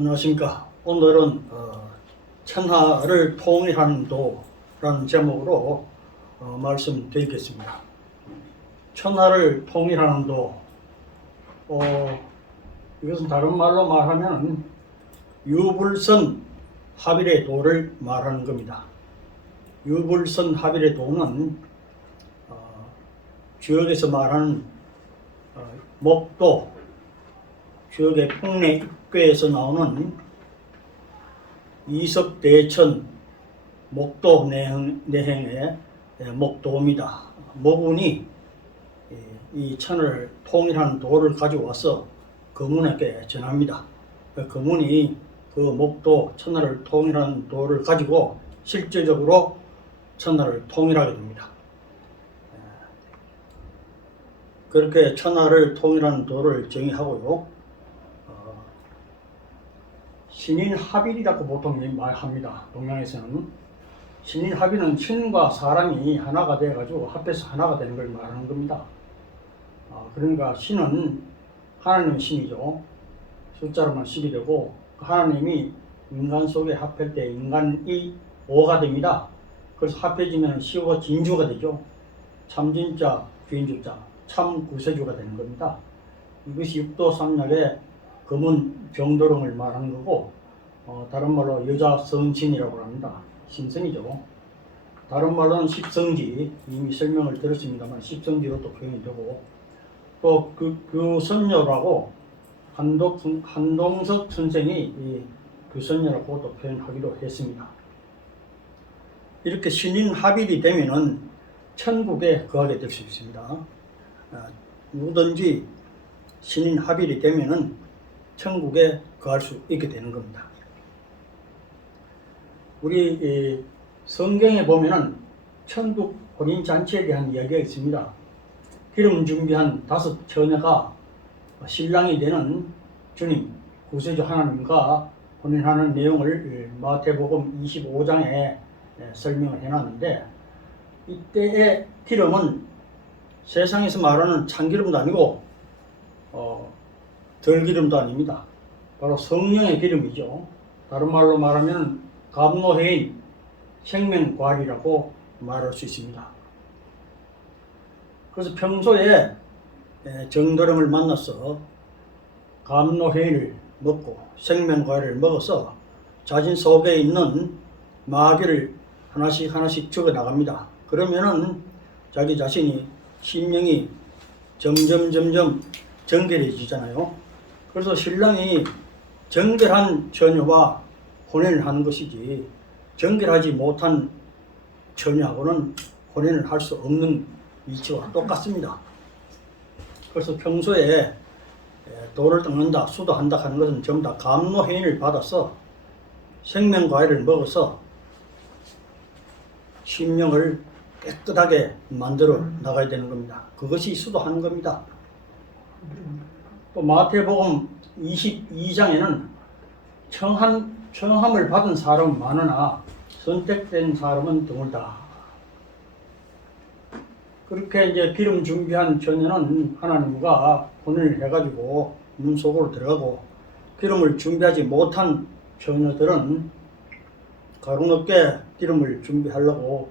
안녕하십니까. 오늘은 천하를 통일하는 도라는 제목으로 말씀드리겠습니다. 천하를 통일하는 도, 이것은 다른 말로 말하면 유불선 합일의 도를 말하는 겁니다. 유불선 합일의 도는 주역에서 말하는 목도, 주역의 풍래 입괴에서 나오는 이석대천 목도 내행의 목도입니다. 모군이 이 천을 통일하는 도를 가져와서 거문에게 전합니다. 거문이 그 목도 천하를 통일하는 도를 가지고 실제적으로 천하를 통일하게 됩니다. 그렇게 천하를 통일하는 도를 정의하고요. 신인합일이라고 보통 말합니다. 동양에서는 신인합일은 신과 사람이 하나가 되어가지고 합해서 하나가 되는 걸 말하는 겁니다. 그러니까 신은 하나님의 신이죠. 숫자로만 10이 되고 하나님이 인간 속에 합할 때 인간이 5가 됩니다. 그래서 합해지면 15 진주가 되죠. 참진자, 주인주자, 참구세주가 되는 겁니다. 이것이 육도삼약의 검은 병도령을 말하는 거고, 다른 말로 여자 성신이라고 합니다. 신성이죠. 다른 말로는 십성지, 이미 설명을 들었습니다만 십성지로도 표현이 되고, 또 그 선녀라고 한동석 선생이 그 선녀라고 또 표현하기도 했습니다. 이렇게 신인합일이 되면은 천국에 거하게 될 수 있습니다. 누구든지 신인합일이 되면은 천국에 거할 수 있게 되는 겁니다. 우리 성경에 보면은 천국 혼인잔치에 대한 이야기가 있습니다. 기름 준비한 5 처녀가 신랑이 되는 주님, 구세주 하나님과 혼인하는 내용을 마태복음 25장에 설명을 해놨는데, 이때의 기름은 세상에서 말하는 참기름도 아니고 들기름도 아닙니다. 바로 성령의 기름이죠. 다른 말로 말하면 감노해인 생명과일이라고 말할 수 있습니다. 그래서 평소에 정도령을 만나서 감노해인을 먹고 생명과일을 먹어서 자신 속에 있는 마귀를 하나씩 적어 나갑니다. 그러면은 자기 자신이 심령이 점점 정결해지잖아요. 그래서 신랑이 정결한 처녀와 혼인을 하는 것이지, 정결하지 못한 처녀하고는 혼인을 할 수 없는 이치와 똑같습니다. 그래서 평소에 도를 닦는다, 수도한다 하는 것은 전부 다 감노해인을 받아서 생명과일을 먹어서 심령을 깨끗하게 만들어 나가야 되는 겁니다. 그것이 수도하는 겁니다. 또 마태복음 22장에는 청함을 받은 사람은 많으나 선택된 사람은 드물다. 그렇게 이제 기름 준비한 처녀는 하나님과 혼인을 해가지고 문 속으로 들어가고, 기름을 준비하지 못한 처녀들은 가로넉게 기름을 준비해가지고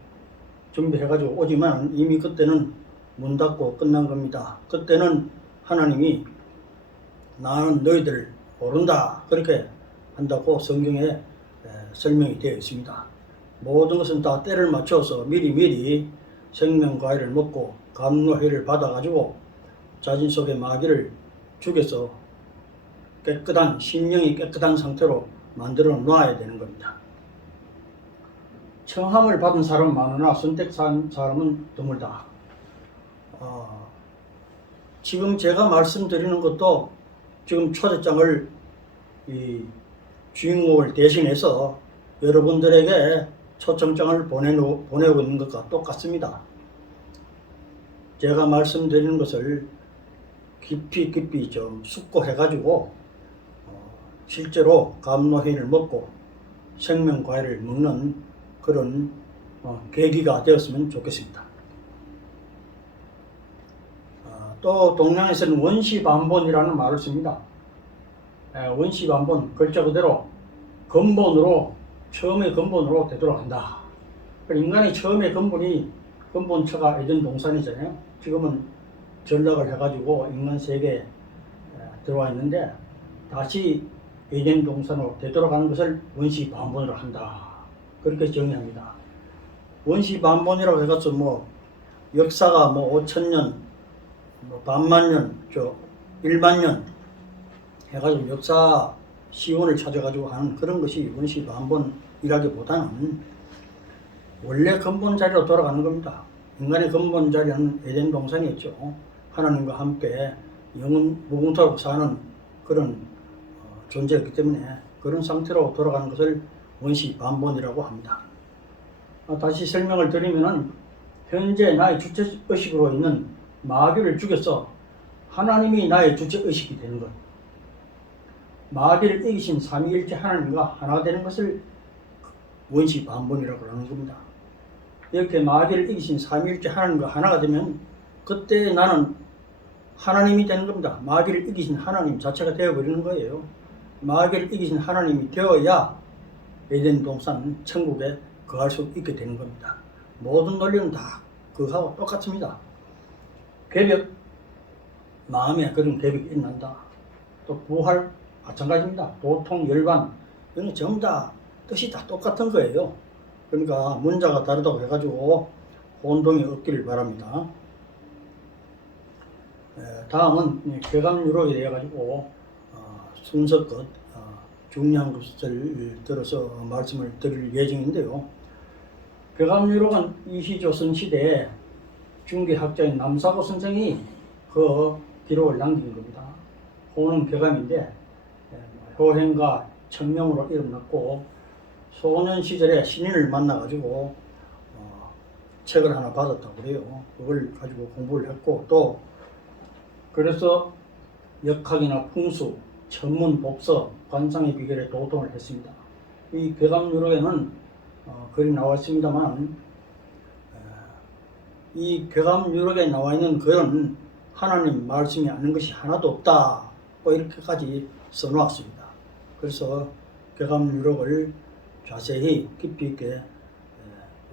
오지만 이미 그때는 문 닫고 끝난 겁니다. 그때는 하나님이 나는 너희들을 모른다, 그렇게 한다고 성경에 설명이 되어 있습니다. 모든 것은 다 때를 맞춰서 미리 생명과일을 먹고 감노해를 받아가지고 자신 속의 마귀를 죽여서 깨끗한, 심령이 깨끗한 상태로 만들어 놔야 되는 겁니다. 청함을 받은 사람은 많으나 선택한 사람은 드물다. 지금 제가 말씀드리는 것도 지금 초대장을 주인공을 대신해서 여러분들에게 초청장을 보내고 있는 것과 똑같습니다. 제가 말씀드리는 것을 깊이 좀 숙고해가지고 실제로 감노해인을 먹고 생명과일을 먹는 그런 계기가 되었으면 좋겠습니다. 또 동양에서는 원시반본이라는 말을 씁니다. 원시 반본 글자 그대로 근본으로 처음의 근본으로 되돌아간다. 인간의 처음의 근본처가 에덴 동산이잖아요. 지금은 전락을 해가지고 인간 세계에 들어와 있는데 다시 에덴 동산으로 되돌아가는 것을 원시 반본으로 한다. 그렇게 정의합니다. 원시 반본이라고 해가지고 뭐 역사가 뭐 5천년, 뭐 반만년, 1만년 해가지고 역사 시원을 찾아가지고 하는 그런 것이 원시 반본이라기보다는 원래 근본 자리로 돌아가는 겁니다. 인간의 근본 자리는 에덴 동산이었죠. 하나님과 함께 영원 무궁토록 사는 그런 존재였기 때문에 그런 상태로 돌아가는 것을 원시 반본이라고 합니다. 다시 설명을 드리면은 현재 나의 주체의식으로 있는 마귀를 죽여서 하나님이 나의 주체의식이 되는 것, 마귀를 이기신 삼위일체 하나님과 하나 되는 것을 원시 반본이라고 하는 겁니다. 이렇게 마귀를 이기신 삼위일체 하나님과 하나가 되면 그때 나는 하나님이 되는 겁니다. 마귀를 이기신 하나님 자체가 되어버리는 거예요. 마귀를 이기신 하나님이 되어야 에덴 동산 천국에 거할 수 있게 되는 겁니다. 모든 논리는 다 그거하고 똑같습니다. 괴력, 마음에 그런 괴력이 일어난다. 또 부활 마찬가지입니다. 도통, 열반 이런 전부 다 뜻이 다 똑같은 거예요. 그러니까 문자가 다르다고 해가지고 혼동이 없기를 바랍니다. 다음은 궤감유록에 대해 가지고 순서껏 중요한 것을 들어서 말씀을 드릴 예정인데요. 궤감유록은 이시조선 시대에 중개학자인 남사고 선생이 그 기록을 남긴 겁니다. 호는 궤감인데 효행과 청명으로 이름났고 소년 시절에 신인을 만나가지고 책을 하나 받았다고 그래요. 그걸 가지고 공부를 했고 또 그래서 역학이나 풍수, 천문, 복서, 관상의 비결에 도통을 했습니다. 이 궤감유록에는 글이 나와 있습니다만 이 궤감유록에 나와 있는 글은 하나님 말씀이 아닌 것이 하나도 없다. 뭐 이렇게까지 써놓았습니다. 그래서 궤감유록을 자세히 깊이 있게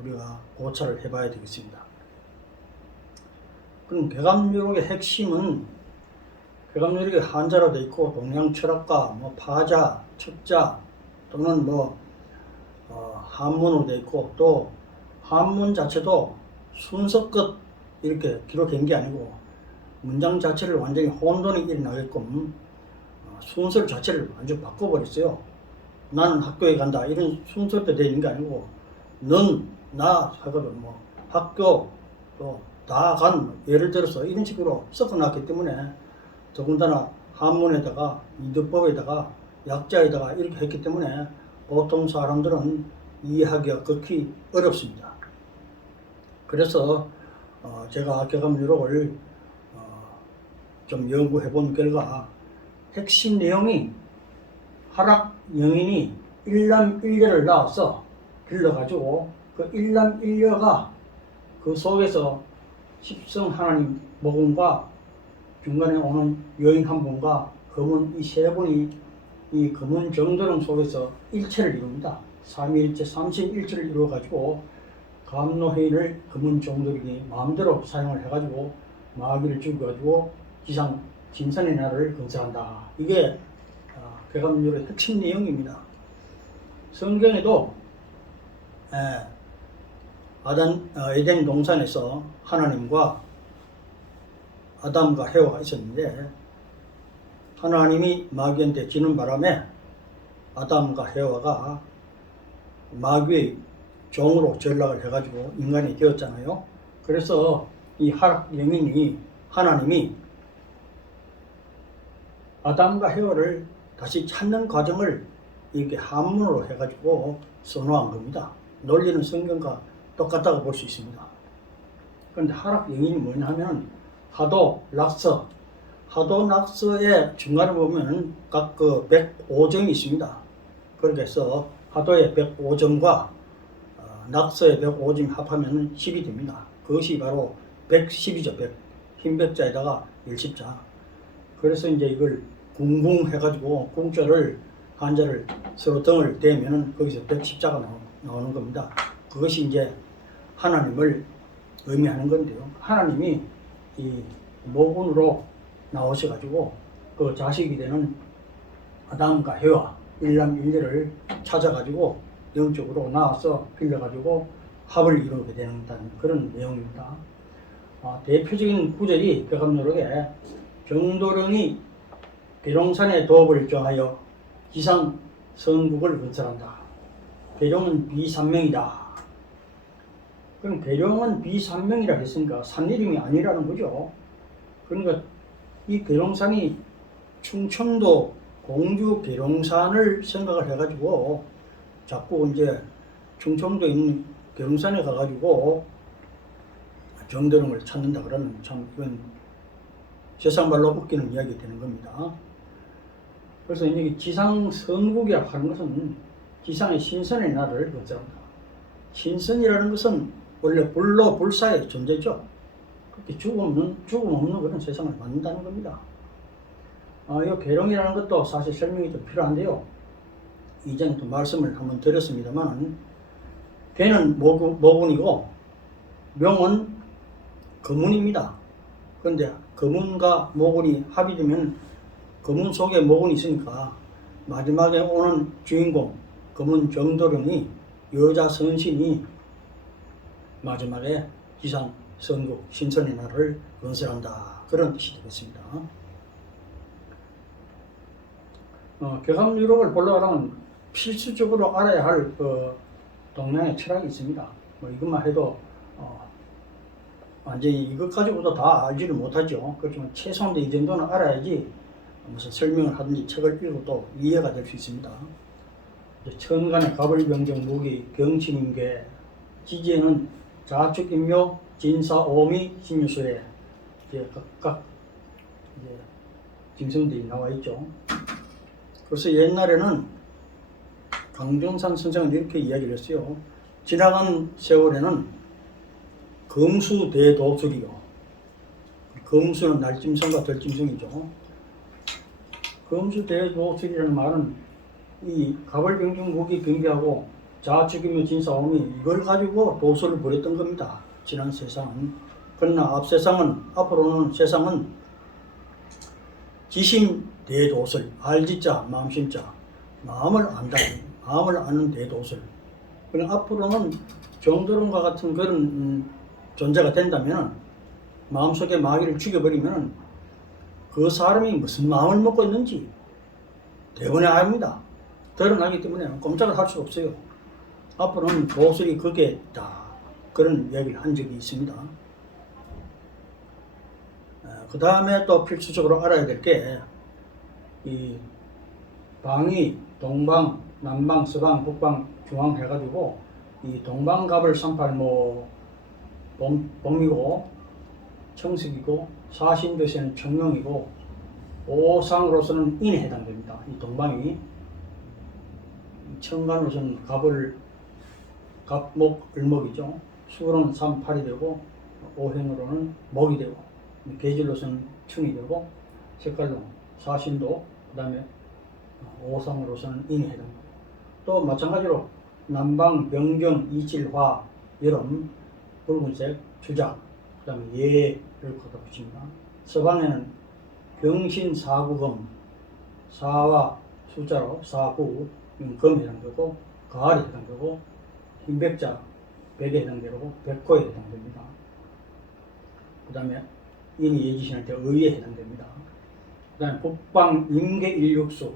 우리가 고찰을 해봐야 되겠습니다. 그럼 궤감유록의 핵심은 궤감유록이 한자로 되어 있고 동양철학과, 뭐 파자, 척자 또는 뭐 한문으로 되어 있고 또 한문 자체도 순서껏 이렇게 기록한 게 아니고 문장 자체를 완전히 혼돈이 일어나게끔 순서 자체를 완전 바꿔버렸어요. 나는 학교에 간다 이런 순서로 되어 있는 게 아니고 넌, 나 하고도 뭐 학교 또 다 간 예를 들어서 이런 식으로 섞어놨기 때문에 더군다나 한문에다가 이득법에다가 약자에다가 이렇게 했기 때문에 보통 사람들은 이해하기가 극히 어렵습니다. 그래서 제가 궤감유록을 좀 연구해 본 결과 핵심 내용이 하락 영인이 일남일녀를 낳아서 길러가지고 그 일남일녀가 그 속에서 십성 하나님 모금과 중간에 오는 여인 한 분과 금은 이 세 분이 이 금은 정도령 속에서 일체를 이룹니다. 삼위일체 삼신일체를 이루어가지고 감노회인을 금은 정도령이 마음대로 사용을 해가지고 마귀를 죽여가지고 지상 진산의 나라를 건설한다. 이게 궤감유록의 핵심 내용입니다. 성경에도 에덴 동산에서 하나님과 아담과 해와가 있었는데 하나님이 마귀한테 지는 바람에 아담과 해와가 마귀의 종으로 전락을 해가지고 인간이 되었잖아요. 그래서 이 하락 영인이 하나님이 아담과 해와를 다시 찾는 과정을 이렇게 한문으로 해가지고 써놓은 겁니다. 논리는 성경과 똑같다고 볼 수 있습니다. 그런데 하락 영인이 뭐냐 하면 하도, 낙서, 하도, 낙서의 중간에 보면 각 그 105점이 있습니다. 그렇게 해서 하도의 105점과 낙서의 105점이 합하면 10이 됩니다. 그것이 바로 110이죠. 100. 흰백자에다가 일십자. 그래서 이제 이걸 궁궁 해가지고 궁자를 한자를 서로 등을 대면은 거기서 백십자가 나오는 겁니다. 그것이 이제 하나님을 의미하는 건데요. 하나님이 이 모군으로 나오셔가지고 그 자식이 되는 아담과 해와 일남일녀를 찾아가지고 영적으로 나와서 빌려가지고 합을 이루게 되는 그런 내용입니다. 대표적인 구절이 벽암요록에 정도령이 계룡산의 도읍을 정하여 지상 성국을 건설한다. 계룡은 비산명이다. 그럼 계룡은 비산명이라 했으니까 산 이름이 아니라는 거죠. 그러니까 이 계룡산이 충청도 공주 계룡산을 생각을 해가지고 자꾸 이제 충청도에 있는 계룡산에 가가지고 정도령을 찾는다 그러면 참 이건 세상말로 웃기는 이야기가 되는 겁니다. 그래서 여기 지상 성국이라고 하는 것은 지상의 신선의 나라를 건설한다. 신선이라는 것은 원래 불로 불사의 존재죠. 그렇게 죽음 없는 그런 세상을 만든다는 겁니다. 이 계룡이라는 것도 사실 설명이 좀 필요한데요. 이전에 또 말씀을 한번 드렸습니다만, 계는 모군이고 명은 거문입니다. 그런데 거문과 모군이 합이 되면 거문 속에 모군이 있으니까 마지막에 오는 주인공 거문 정도령이 여자 선신이 마지막에 지상 성국 신선의 나라를 건설한다. 그런 뜻이 되겠습니다. 격암유록을 보려면 필수적으로 알아야 할 동양의 철학이 있습니다. 이것만 해도 완전히 이것 가지고도 다 알지를 못하죠. 그렇지만 최소한 이 정도는 알아야지 무슨 설명을 하든지 책을 읽어도 이해가 될 수 있습니다. 천간의 갑을병정 무기 경침임계 지지에는 자축인묘 진사오미 신유수에 각각 징성들이 나와 있죠. 그래서 옛날에는 강정산 선생은 이렇게 이야기를 했어요. 지나간 세월에는 금수대도술이요. 금수는 날짐승과 들짐승이죠. 금수대도술이라는 말은 이 갑을병정 무기 경계하고 자축인묘 진사오미 이걸 가지고 도술을 벌였던 겁니다. 지난 세상은. 그러나 앞으로는 세상은 지심대도술, 알지자, 마음심자, 마음을 안다, 마음을 아는 대도술. 그럼 앞으로는 정도론과 같은 그런 존재가 된다면 마음속에 마귀를 죽여버리면 그 사람이 무슨 마음을 먹고 있는지 대번에 압니다. 드러나기 때문에 꼼짝을 할 수가 없어요. 앞으로는 도술이 거기에 있다. 그런 이야기를 한 적이 있습니다. 그 다음에 또 필수적으로 알아야 될 게 이 방위, 동방, 남방, 서방, 북방, 중앙 해가지고 이 동방갑을 38모 범이고 청식이고 사신도시는 청룡이고 오상으로서는 인에 해당됩니다. 이 동방이 청간으로서는 갑목, 을목이죠. 수로는 38이 되고 오행으로는 목이 되고 계절로서는 충이 되고 색깔로 사신도 그 다음에 오상으로서는 인에 해당됩니다. 또 마찬가지로 남방, 병정, 이칠화, 여름, 붉은색, 주작, 그 다음에 예를 갖다 붙입니다. 서방에는 병신, 사구금, 사와 숫자로 사구, 금에 해당되고 가을에 해당되고 흰백자, 백에 해당되고 백호에 해당됩니다. 그 다음에 인이 예지신할 때 의에 해당됩니다. 그 다음에 북방, 임계, 일육수,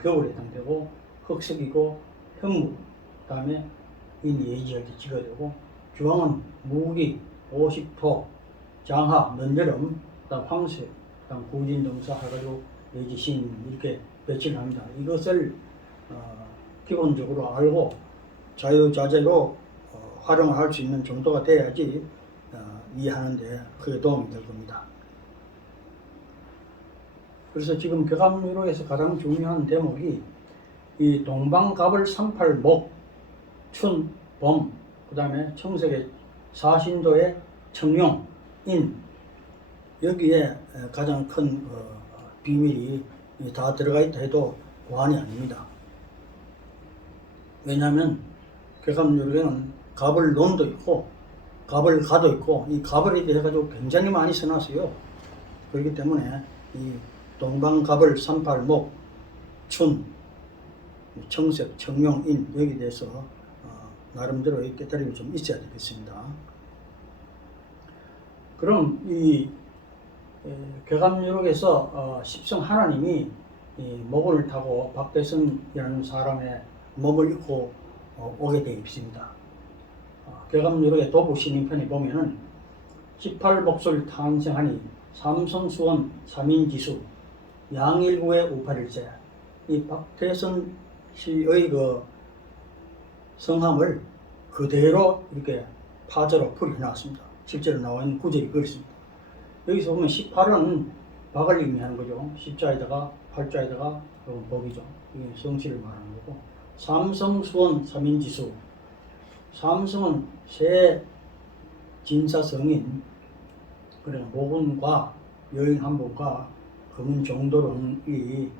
겨울에 해당되고 흑석이고 현무, 그 다음에 인이 예지할 때 지가 되고 중앙은 무기, 오십토, 장하, 는여름, 그 다음 황새, 그 다음 구진동사 해가지고 예지신 이렇게 배치를 합니다. 이것을 기본적으로 알고 자유자재로 활용을 할 수 있는 정도가 돼야지 이해하는 데 크게 도움이 될 겁니다. 그래서 지금 격암유록에서 가장 중요한 대목이 이 동방갑을 38목, 춘, 범, 그 다음에 청색의 사신도의 청룡, 인 여기에 가장 큰 비밀이 다 들어가 있다 해도 과언이 아닙니다. 왜냐하면 괴감유록에는 갑을론도 있고 갑을가도 있고 이 갑을에 대해 가지고 굉장히 많이 써놨어요. 그렇기 때문에 이 동방갑을 38목 춘 청색 청룡인 여기에 대해서 나름대로 깨달음이 좀 있어야 되겠습니다. 그럼 이 괴감유록에서 십성 하나님이 이 목을 타고 박대성이라는 사람의 몸을 입고 오게 되어 있습니다. 괴감유록의 도부신인편에 보면은 18목술 탄생하니 삼성수원 삼인지수 양일구의 우팔일세 이 박태선 씨의 그 성함을 그대로 이렇게 파자로 풀이해놨습니다. 실제로 나와 있는 구절이 그렇습니다. 여기서 보면 18은 박을 의미하는 거죠. 십자에다가 팔자에다가 복이죠. 이게 성씨를 말하는 거고 삼성수원 삼인지수 삼성은 세 진사성인 그래 모군과 여인 한 분과 금은 정도론이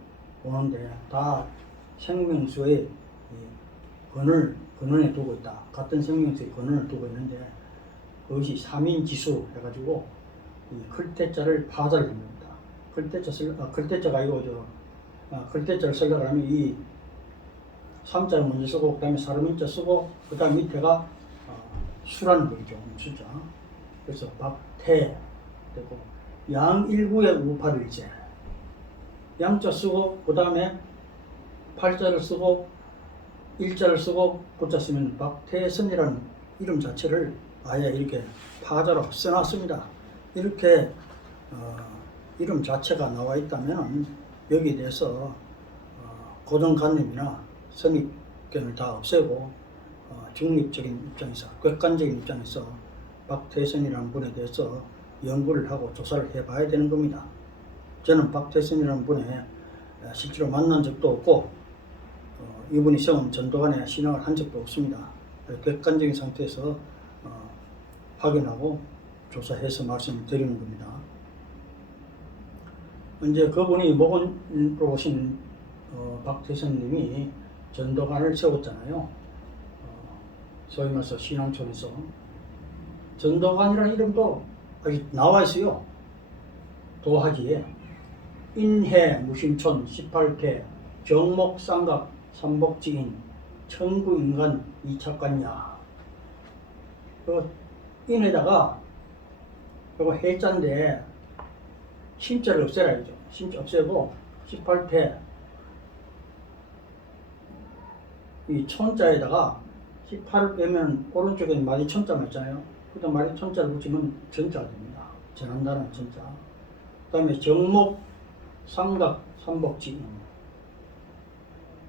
오는데 다 생명수의 근원에 두고 있다. 같은 생명수의 근원을 두고 있는데 그것이 삼인지수 해가지고 이 클때자를 파자를 합니다. 클때자가 아니고 클때자를 쓰려고 하면 이 3자를 먼저 쓰고 그 다음에 사르민자 쓰고 그 다음 밑에가 수라는 거죠. 숫자. 그래서 박태 되고 양일구의 우팔일제 양자 쓰고 그 다음에 팔자를 쓰고 일자를 쓰고 고자 쓰면 박태선이라는 이름 자체를 아예 이렇게 파자로 써놨습니다. 이렇게 이름 자체가 나와 있다면 여기에 대해서 고정관념이나 선입견을 다 없애고 중립적인 입장에서 객관적인 입장에서 박태선이라는 분에 대해서 연구를 하고 조사를 해봐야 되는 겁니다. 저는 박태선이라는 분에 실제로 만난 적도 없고 이분이 세운 전도관에 신앙을 한 적도 없습니다. 객관적인 상태에서 확인하고 조사해서 말씀드리는 겁니다. 이제 그분이 목원으로 오신 박태선님이 전도관을 세웠잖아요. 소위 말해서 신앙촌에서 전도관이라는 이름도 아직 나와 있어요. 도하기에 인해 무심촌 18태 정목 쌍각 삼복지인 천구인간 이착관야 그 인에다가 이거 해자인데 신자를 없애라야죠. 신자 없애고 18태 이 천자에다가 18을 빼면 오른쪽에 마디 천자만 있잖아요. 그 다음 마디 천자를 붙이면 전자가 됩니다. 전한다는 전자. 그 다음에 정목 삼각 삼복지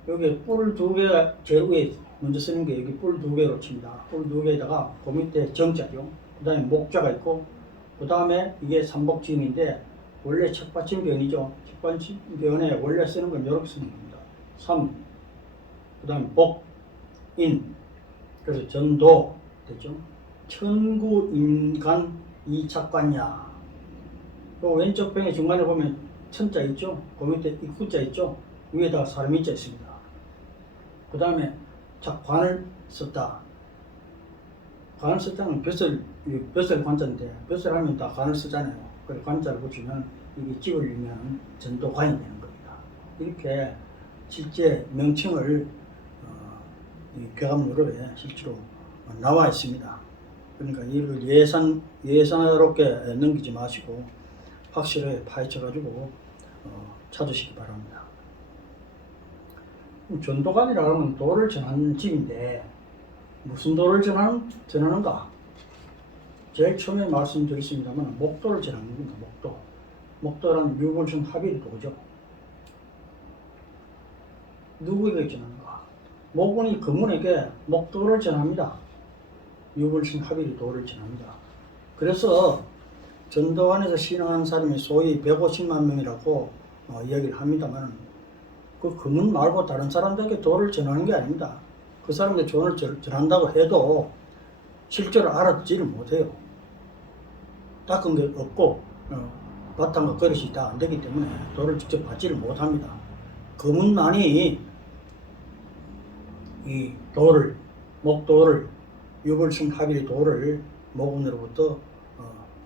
여기 뿔 두 개가 제일 위에 먼저 쓰는 게 여기 뿔 두 개로 칩니다. 뿔 두 개에다가 그 밑에 정자죠. 그 다음에 목자가 있고 그 다음에 이게 삼복지인인데 원래 책받침변이죠. 책받침변에 원래 쓰는 건 이렇게 쓰는 겁니다. 삼, 그 다음에 복, 인, 그래서 전도 됐죠. 천구인간 이착관야. 그 왼쪽 병의 중간에 보면 천자 있죠. 그 밑에 입구자 있죠. 위에다가 사람인자 있습니다. 그 다음에 관을 썼다. 관을 썼다는 벼슬 관자인데 벼슬 하면 다 관을 쓰잖아요. 그래서 관자를 붙이면 이게 집을 이루면 전도관이 되는 겁니다. 이렇게 실제 명칭을 이 괴감유록에 실제로 나와 있습니다. 그러니까 이걸 예사롭게 넘기지 마시고 확실하게 파헤쳐가지고 찾으시기 바랍니다. 전도관이라 하면 도를 전하는 집인데 무슨 도를 전하는가? 제일 처음에 말씀드렸습니다만 목도를 전하는 겁니다. 목도. 목도란 유불승 합의의 도죠. 누구에게 전하는가? 목원이 금문에게 목도를 전합니다. 유불승 합의의 도를 전합니다. 그래서 전도관에서 신앙하는 사람이 소위 150만 명이라고 이야기를 합니다만 그 금문 말고 다른 사람들에게 도를 전하는 게 아닙니다. 그 사람에게 조언을 전한다고 해도 실제로 알아듣지를 못해요. 닦은 게 없고 바탕과 그릇이 다 안 되기 때문에 돌을 직접 받지를 못합니다. 금은만이 이 돌을, 목돌을, 유불신 합의 돌을 목운으로부터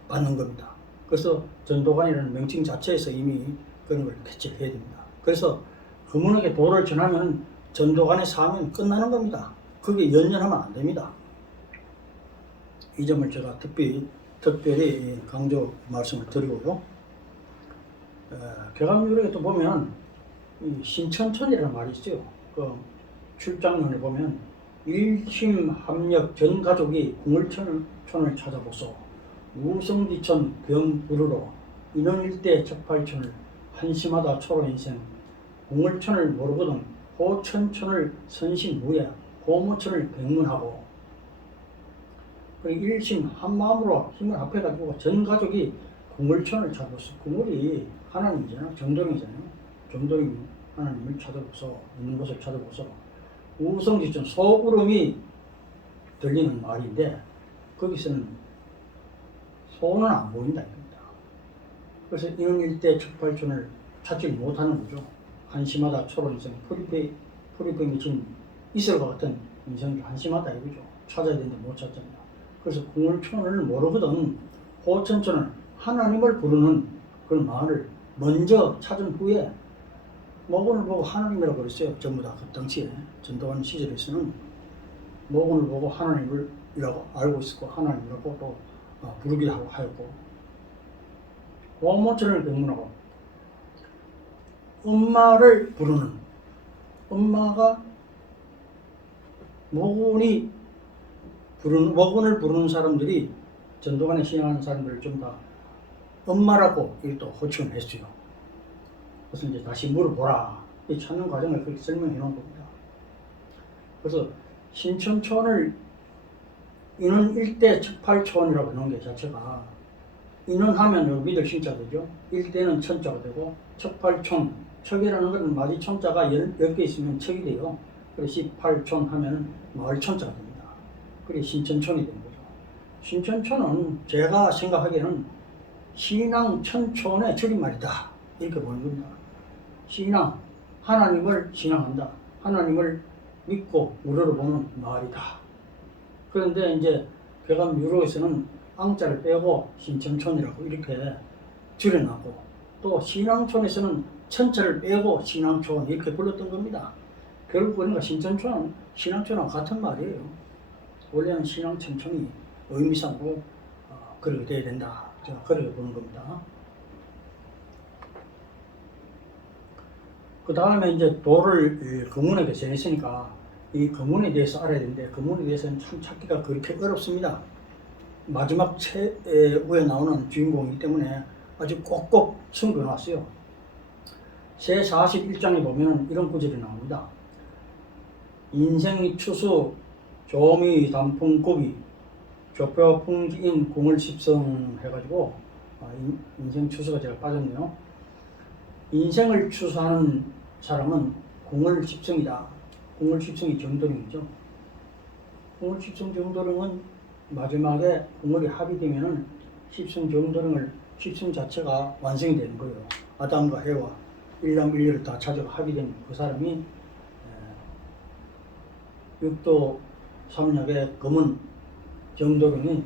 받는 겁니다. 그래서 전도관이라는 명칭 자체에서 이미 그런 걸 캐치해야 됩니다. 그래서 금운에게 돌을 전하면 전도관의 사명이 끝나는 겁니다. 그게 연연하면 안 됩니다. 이 점을 제가 특별히 강조 말씀을 드리고요. 개감유력에 또 보면 이 신천천이라는 말이 있어요. 그 출장론에 보면 일심합력 전 가족이 궁을천을 찾아보소. 우성지천 병부르로 인원 일대 척팔천을 한심하다 초로인생 궁을천을 모르거든 호천천을 선심무예 호모천을 백문하고 그 일심 한마음으로 힘을 합해가지고 전 가족이 궁을천을 찾아보소. 궁을이 하나님이잖아요. 정동이잖아요. 정동이 하나님을 찾아보소. 있는 곳을 찾아보소. 우성지천 소구름이 들리는 말인데 거기서는 소는 안 보인다 이겁니다. 그래서 이런 일대 척팔촌을 찾지 못하는 거죠. 한심하다 초론인생 프리페 미친 이슬과 같은 인생이 한심하다 이거죠. 찾아야 되는데 못 찾잖아요. 그래서 궁을천을 모르거든 호천천을 하나님을 부르는 그런 말을 먼저 찾은 후에 목운을 보고 하나님이라고 그랬어요. 전부 다 그 당시에 전도관 시절에서는 목운을 보고 하나님이라고 알고 있었고 하나님이라고 또 부르기도 하였고 호모천을 병문하고 엄마를 부르는 엄마가 목운을 부르는 사람들이 전도관에 신앙하는 사람들을 좀 다 엄마라고 또 호칭을 했어요. 그래서 이제 다시 물어보라. 이 찾는 과정을 그렇게 설명해 놓은 겁니다. 그래서 신천촌을 인원 일대 척팔촌이라고 하는 게 자체가 인원하면 여기 믿을 신자 되죠. 일대는 천자가 되고 척팔촌 척이라는 것은 마지 천자가 10개 있으면 척이 돼요. 그래서 18촌 하면 마을 천자가 됩니다. 그게 신천촌이 되는 거죠. 신천촌은 제가 생각하기에는 신앙 천촌의 줄임말이다 이렇게 보는 겁니다. 신앙, 하나님을 신앙한다. 하나님을 믿고 우러러보는 말이다. 그런데 이제 개감 유로에서는 앙자를 빼고 신천촌이라고 이렇게 줄여놨고 또 신앙촌에서는 천자를 빼고 신앙촌 이렇게 불렀던 겁니다. 결국 그러니까 신천촌은 신앙촌하고 같은 말이에요. 원래는 신앙천촌이 의미상으로 그렇게 돼야 된다. 제가 그렇게 보는 겁니다. 그 다음에 이제 돌을 금운에게 전했으니까 이 금운에 대해서 알아야 되는데 금운에 대해서는 참 찾기가 그렇게 어렵습니다. 마지막 최후에 나오는 주인공이기 때문에 아주 꼭꼭 숨겨놨어요. 제 41장에 보면 이런 구절이 나옵니다. 인생이 추수 조미 단풍고비 조표 풍기인 공을 십성해가지고 인생 추수가 제가 빠졌네요. 인생을 추수하는 사람은 공을 십성이다. 공을 십성이 정도령이죠. 공을 십성 정도령은 마지막에 공을이 합의되면은 십성 자체가 완성이 되는 거예요. 아담과 해와 일남일녀를 다 찾아가 합의된 그 사람이 육도 삼력의 검은 정도령이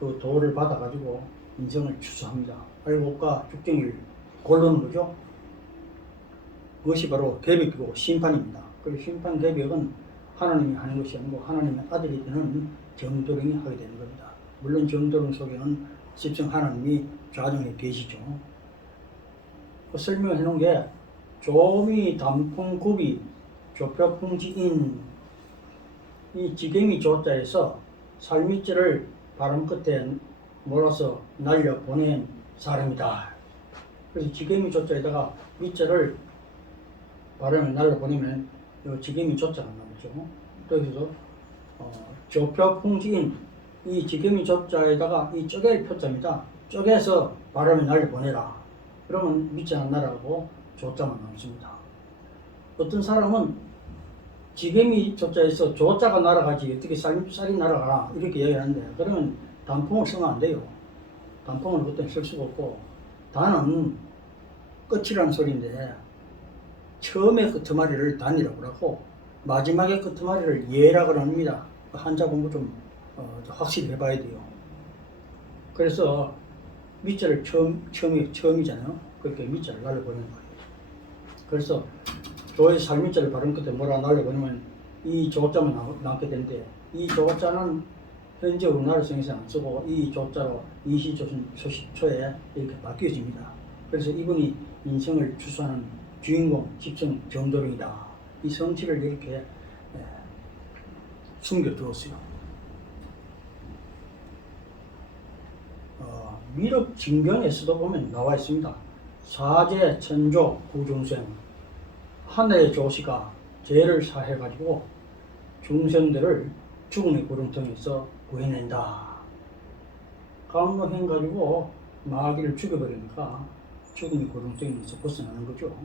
그 도를 받아가지고 인생을 추수합니다. 알곡과 죽정이를 고르는 거죠. 그것이 바로 계백이고 심판입니다. 그리고 심판 계백은 하나님이 하는 것이 아니고 하나님의 아들이 되는 정도령이 하게 되는 겁니다. 물론 정도령 속에는 십성 하나님이 좌정에 계시죠. 그 설명해 놓은 게 조미 단풍구비 조표풍지인 이 지갱이 조자에서 살미자를 바람 끝에 몰아서 날려 보낸 사람이다. 그래서 지갱이 조자에다가 밑자를 바람에 날려 보내면 지갱이 조자가 나오죠. 그래서 조표풍지인 이 지갱이 조자에다가 이 쪼개를 표자입니다. 쪼개서 바람에 날려 보내라. 그러면 밑자는 날아가고 조자만 남습니다. 어떤 사람은 지게미 조자에서 조자가 날아가지 어떻게 쌀이 날아가나 이렇게 이야기하는데 그러면 단풍을 쓰면 안 돼요. 단풍을 그때 쓸 수가 없고 단은 끝이라는 소리인데 처음에 끝머리를 단이라고 하고 마지막에 끝머리를 예라고 합니다. 한자 공부 좀 확실히 해봐야 돼요. 그래서 밑자를 처음이잖아요. 그렇게 밑자를 날려보내는 거예요. 그래서 조에서 살밑자를 바른 끝에 뭐라 날려보내면 이 조자만 남게 되는데 이 조자는 현재 우리나라 성에서 안 쓰고 이 조자로 이시조선초에 이렇게 바뀌어집니다. 그래서 이분이 인생을 추수하는 주인공 집성 정도령이다. 이 성취를 이렇게 숨겨두었어요. 미륵징경에서도 보면 나와 있습니다. 사제, 천조, 구중생 하늘의 조시가 죄를 사해가지고 중생들을 죽음의 구렁텅이에서 구해낸다. 감노해가지고 마귀를 죽여버리니까 죽음의 구렁텅이에서 벗어나는 거죠.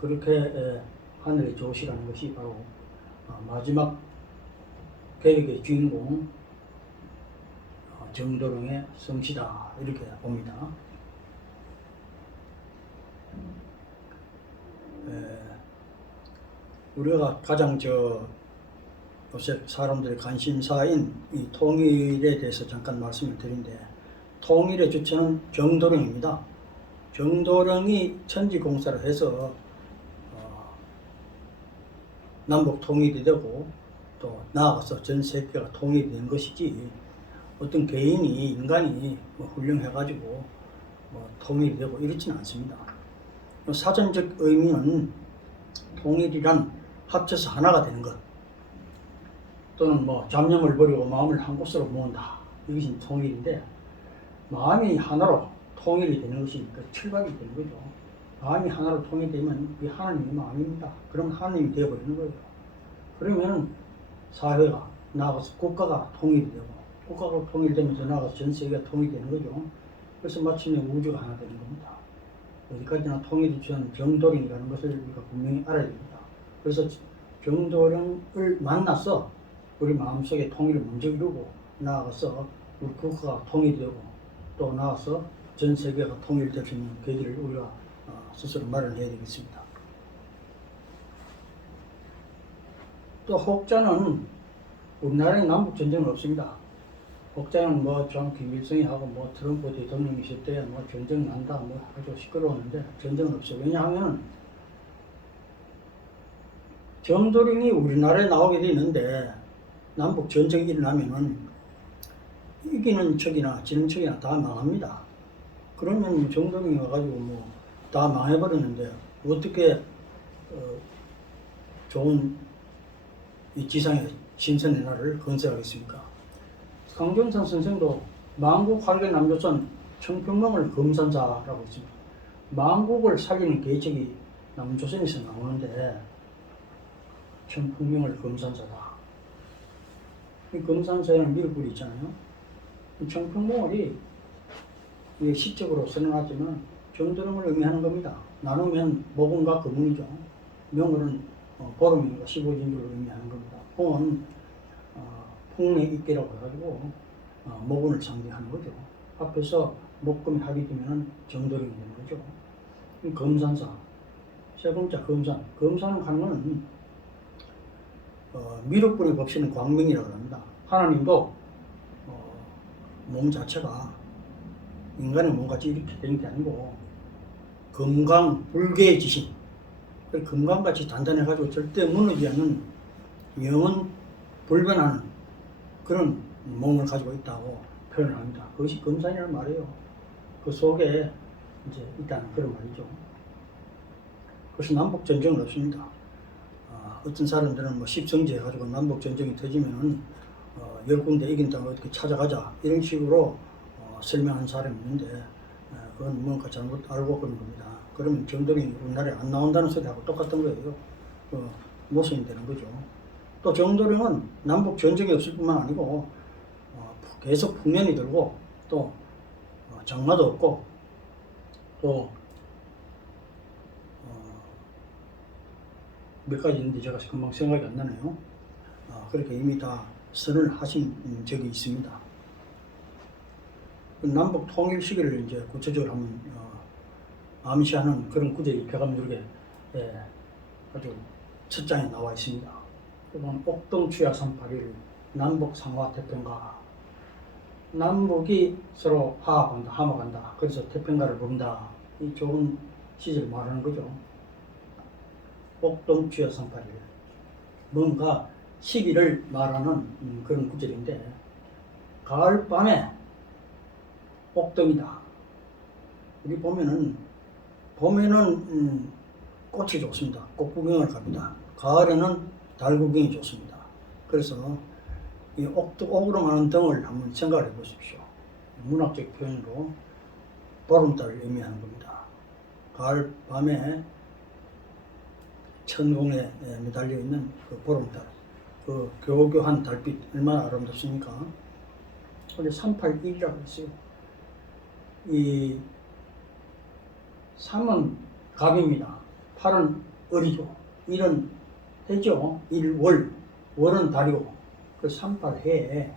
그렇게 하늘의 조시라는 것이 바로 마지막 계획의 주인공 정도령의 성씨다 이렇게 봅니다. 우리가 가장 요새 사람들의 관심사인 이 통일에 대해서 잠깐 말씀을 드린데, 통일의 주체는 정도령입니다. 정도령이 천지공사를 해서 남북 통일이 되고 또 나아가서 전 세계가 통일이 된 것이지, 어떤 개인이 인간이 훌륭해가지고 통일이 되고 이렇지는 않습니다. 사전적 의미는 통일이란 합쳐서 하나가 되는 것, 또는 잡념을 버리고 마음을 한 곳으로 모은다, 이것이 통일인데, 마음이 하나로 통일이 되는 것이 철학이 되는 거죠. 마음이 하나로 통일되면 그게 하나님의 마음입니다. 그럼 하나님이 되어버리는 거예요. 그러면 사회가 나아가서 국가가 통일이 되고, 국가가 통일되면서 나아가서 전 세계가 통일되는 거죠. 그래서 마침내 우주가 하나 되는 겁니다. 어디까지나 통일이 주는 정도령이라는 것을 우리가 분명히 알아야 됩니다. 그래서 정도령을 만나서 우리 마음속에 통일을 먼저 이루고, 나아가서 우리 국가가 통일되고, 또 나아가서 전 세계가 통일될 수 있는 계기를 우리가 스스로 마련해야 되겠습니다. 또 혹자는 우리나라에 남북 전쟁은 없습니다. 혹자는 김일성이 하고 트럼프 대통령이 있을 때 전쟁 난다 아주 시끄러웠는데 전쟁은 없어요. 왜냐하면 정도령이 우리나라에 나오게 돼 있는데, 남북 전쟁이 일어나면은 이기는 척이나 지는 척이나 다 망합니다. 그러면 정도령이 와가지고 다 망해버렸는데 어떻게 좋은 이 지상의 신선의 나라를 건설하겠습니까? 강정선 선생도 만국 활개 남조선 청평명을 검산사라고 했습니다. 만국을 살리는 계책이 남조선에서 나오는데 청평명을 검산사다. 이 검산사에는 미륵불이 있잖아요. 이 청평명을이 시적으로 선언하지만 정도령을 의미하는 겁니다. 나누면 모공과 거문이죠. 명을은 보름인과 15진주를 의미하는 겁니다. 홍은 풍의 입계라고 해가지고 모근을 상징하는 거죠. 앞에서 목금이 합이 되면 정도령이 되는 거죠. 검산사, 세 번째 검산. 검산을 하는 것은 미륵불의 법신은 광명이라고 합니다. 하나님도 몸 자체가 인간의 몸같이 이렇게 된 게 아니고 금강불개의 지신, 금강같이 단단해가지고 절대 무너지지 않는 영원 불변하는 그런 몸을 가지고 있다고 표현을 합니다. 그것이 검산이라는 말이에요. 그 속에 이제 있다는 그런 말이죠. 그래서 남북 전쟁은 없습니다. 어떤 사람들은 십성제 해가지고 남북 전쟁이 터지면은 10군데 이긴다고 어떻게 찾아가자 이런 식으로 설명하는 사람이 있는데, 그건 뭔가 잘못 알고 그런 겁니다. 그러면 정도령이 우리나라에 안 나온다는 소리하고 똑같은 거예요. 모순이 되는 거죠. 또 정도령은 남북 전쟁이 없을 뿐만 아니고 계속 풍년이 들고, 또 장마도 없고, 또 몇 가지 있는데 제가 금방 생각이 안 나네요. 그렇게 이미 다 선을 하신 적이 있습니다. 남북 통일 시기를 이제 구체적으로 한번 암시하는 그런 구절이 쾌감누르게 아주 첫 장에 나와 있습니다. 그건 옥동추야 38일 남북상화 태평가. 남북이 서로 화합한다, 화목한다. 그래서 태평가를 부른다. 이 좋은 시절을 말하는 거죠. 옥동추야 38일. 뭔가 시기를 말하는 그런 구절인데, 가을밤에 옥동이다. 우리 보면은 봄에는 꽃이 좋습니다. 꽃 구경을 갑니다. 가을에는 달 구경이 좋습니다. 그래서 이 옥으로 많은 등을 한번 생각을 해보십시오. 문학적 표현으로 보름달을 의미하는 겁니다. 가을 밤에 천공에 매달려 있는 그 보름달, 그 교교한 달빛 얼마나 아름답습니까? 근데 381이라고 했어요. 이 3은 갑입니다. 8은 을이죠. 1은 해죠. 1월, 월은 달이고, 그 38해라는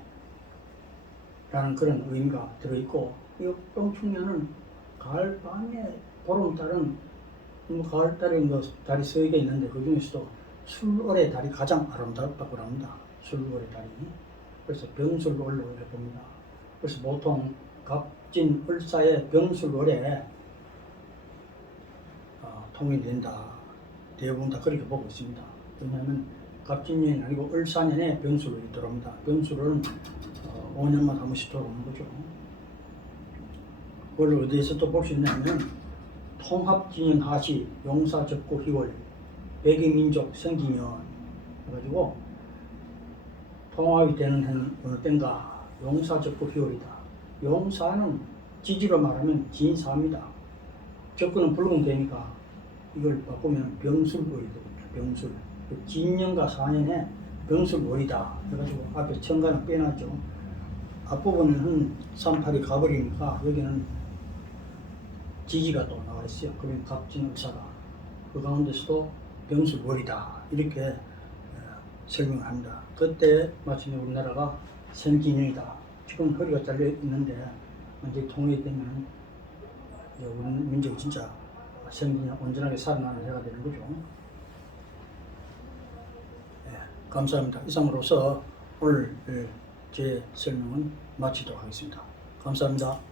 그런 의미가 들어있고, 이 옥동춘녀는 가을밤에 보름달은 가을달에 달이 서게 있는데 그 중에서도 술월의 달이 가장 아름답다고 합니다. 술월의 달이. 그래서 병술월로 봅니다. 그래서 보통 갑진 을사의 병술월에 통일된다. 대부분 다 그렇게 보고 있습니다. 왜냐하면 갑진년이 아니고 을사년에 병술월이 들어옵니다. 병술월은 5년마다 한 번씩 들어오는 거죠. 그걸 어디에서 또 볼 수 있냐면 통합진년 하시 용사접고 희월 백이민족 생기년 해가지고 통합이 되는 해는 어느 때인가 용사접고 희월이다. 용사는 지지로 말하면 진사입니다. 접근은 붉은되니까 이걸 바꾸면 병술월이 됩니다. 병술. 진년과 4년에 병술월이다. 그래가지고 앞에 천간을 빼놨죠. 앞부분은 38이 가버리니까 여기는 지지가 또 나와 있어요. 그러면 갑진을사가 그 가운데서도 병술월이다. 이렇게 설명을 합니다. 그때 마침내 우리나라가 생기년이다. 지금 허리가 잘려 있는데 이제 통일이 되면 우리 민족이 진짜 생기년 온전하게 살아나는 해가 되는 거죠. 감사합니다. 이상으로서 오늘 제 설명은 마치도록 하겠습니다. 감사합니다.